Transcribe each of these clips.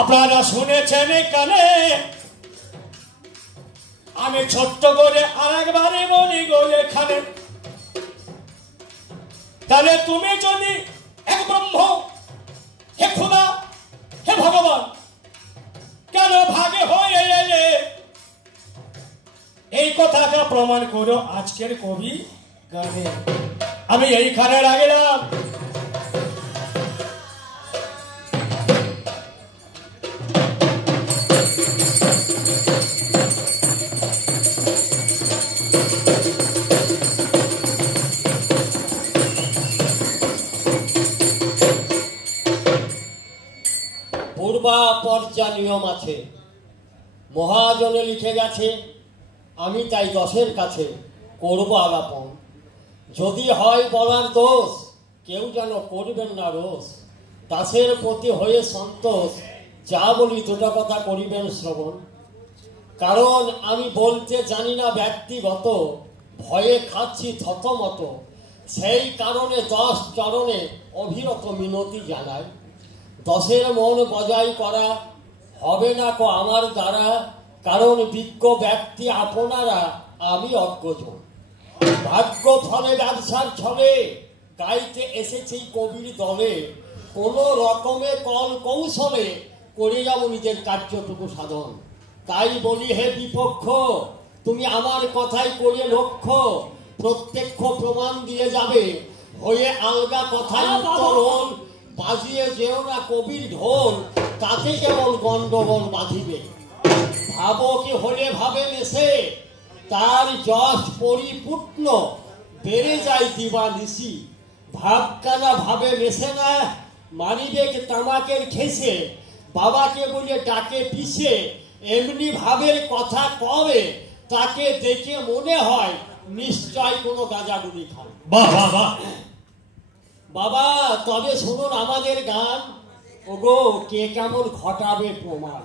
আপনারা শুনেছেন কানে, আমি ছোট্ট করে আরেকবারে বলি গো এখানে, তাহলে তুমি যদি এক ব্রহ্ম, হে খোদা, হে ভগবান, কেন ভাগে হয়ে এলে, এই কথাটা প্রমাণ করো আজকের কবি গানে। আমি এইখানে রাখলাম। পূর্বাপর্যা নিয়ম আছে, মহাজনে লিখে গেছে, আমি তাই দশের কাছে করব আলাপন। যদি হয় বলার দোষ, কেউ যেন করবেন না রোষ। দাসের প্রতি হয়ে সন্তোষ, যা বলি দুটো কথা করিবেন শ্রবণ। কারণ আমি বলতে জানি না ব্যক্তিগত, ভয়ে খাচ্ছি থতমত। সেই কারণে 10 চরণে অবিরত মিনতি জানাই। দশের মন বজায় করা হবে না কো আমার দ্বারা, কারণ বিজ্ঞ ব্যক্তি আপনারা, আমি অজ্ঞজন। ভাগ্য ফলে ব্যবসার ছলে গাইতে এসেছি কবির দলে। কোন রকমে কল কৌশলে করে যাব নিজের কার্যটুকু সাধন। তাই বলি হে বিপক্ষ, তুমি আমার কথাই করে লক্ষ্য। প্রত্যক্ষ প্রমাণ দিয়ে যাবে হয়ে আলগা কথাই উত্তরণ। বাজিয়ে যেও না কবির ঢোল, তাতে কেবল গন্ডগোল বাঁধিবে। ভাবো কি হলে ভাবে মেশে, তার যশ পরিপূর্ণ বেড়ে যায় দিবা নিশি। ভাবকানা ভাবে মেশে না, মারিবে তামাকের খেসে। বাবাকে বলে ডাকে পিছে, এমনি ভাবের কথা কবে, তাকে দেখে মনে হয় নিশ্চয় কোনো গাঁজাগুলি খান। বাহ বাহ বাহ বাবা, তবে শুনুন আমাদের গান। ওগো, কে কেমন ঘটাবে প্রমাণ?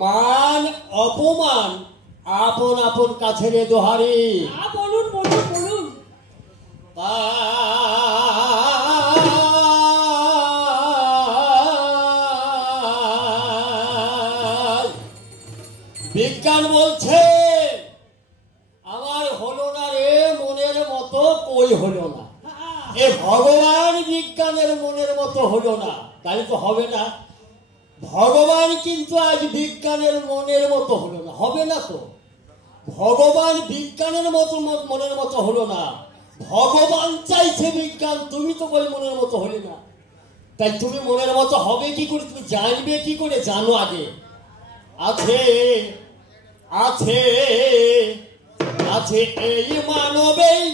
মান অপমান আপন আপন কাছে রে দোহারি। বলুন বলুন বলুন। বিজ্ঞান বলছে আমার হলো না রে মনের মতো, কই হলো না। এ ভগবান বিজ্ঞানের মনের মতো হলো না, তাই তো হবে না। ভগবান কিন্তু আজ বিজ্ঞানের মনের মতো হলো না, হবে না তো। ভগবান বিজ্ঞানের মতো মনের মতো হলো না, ভগবান চাইছে বিজ্ঞান, তুমি তো ওই মনের মতো হলে না। তাই তুমি মনের মতো হবে কি করে, তুমি জানবে কি করে? জানো আগে। আছে আছে আছে এই মানবেই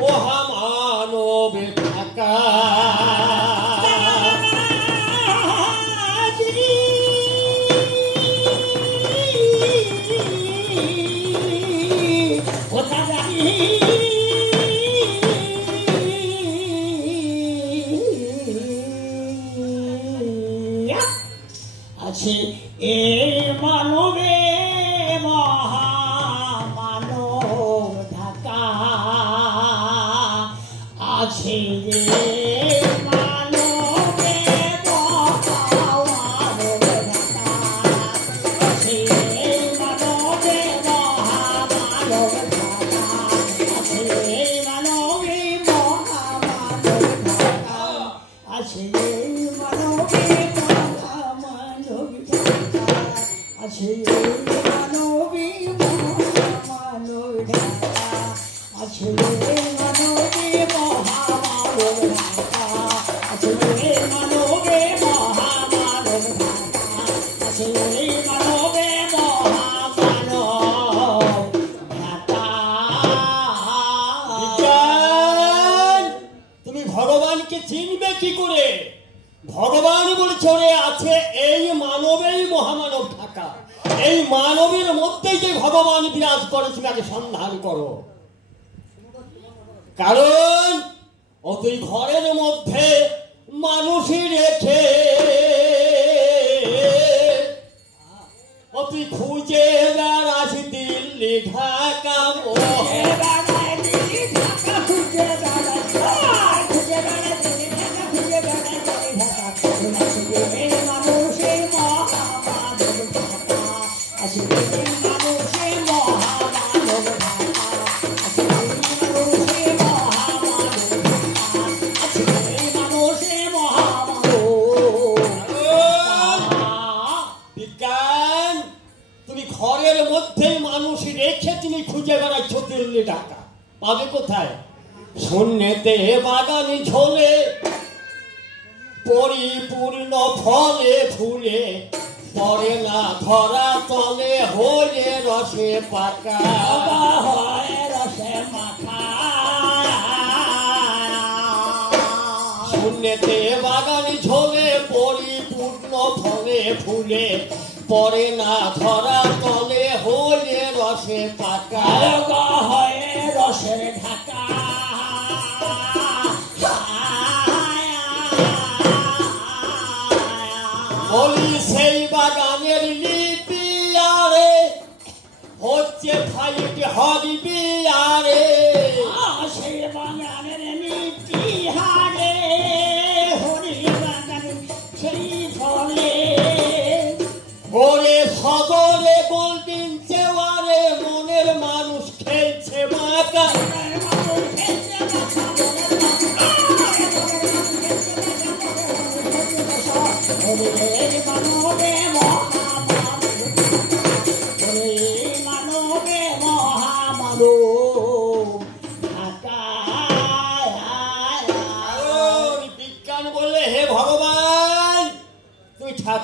মহামানবে থাকা। আছে এ মানবে মহামানব ঢাকা। আছে চিনবে কি করে? ভগবান বলছে রে আছে এই মানবেই মহামানব থাকা। এই মানবের মধ্যেই যে ভগবান বিরাজ করে, তুমি আগে সন্ধান করো। কারণ ও তুই ঘরের মধ্যে মানুষই রেখে ও তুই খুঁজে বেড়াস দিল্লি ঢাকা। বিজ্ঞান, তুমি ঘরের মধ্যেই মানুষ রেখে তুমি খুঁজে বেড়াচ্ছ দিল্লি টাকা পাবে কোথায়? শূন্যেতে বাগানি ঝোলে পরিপূর্ণ ফলে ফুলে পরে না ধরা তলে হলে রসে পাকা। হয় রসে মাখা। শূন্যেতে বাগানি ঝোলে পরিপূর্ণ ফলে ফুলে পরে না ধরা তলে হলে রসে পাকা। হয় রসের ঢাকা। বলি সেই বাগানের লিপি আরে হচ্ছে ফাইট হবি আরে। সেই বাগানের নীতি হারে হরি বাগান সেই ফলে ওরে সদরে গোল্ডিন চেওয়ারে মনের মানুষ খেলছে বাঁকা। মানুষ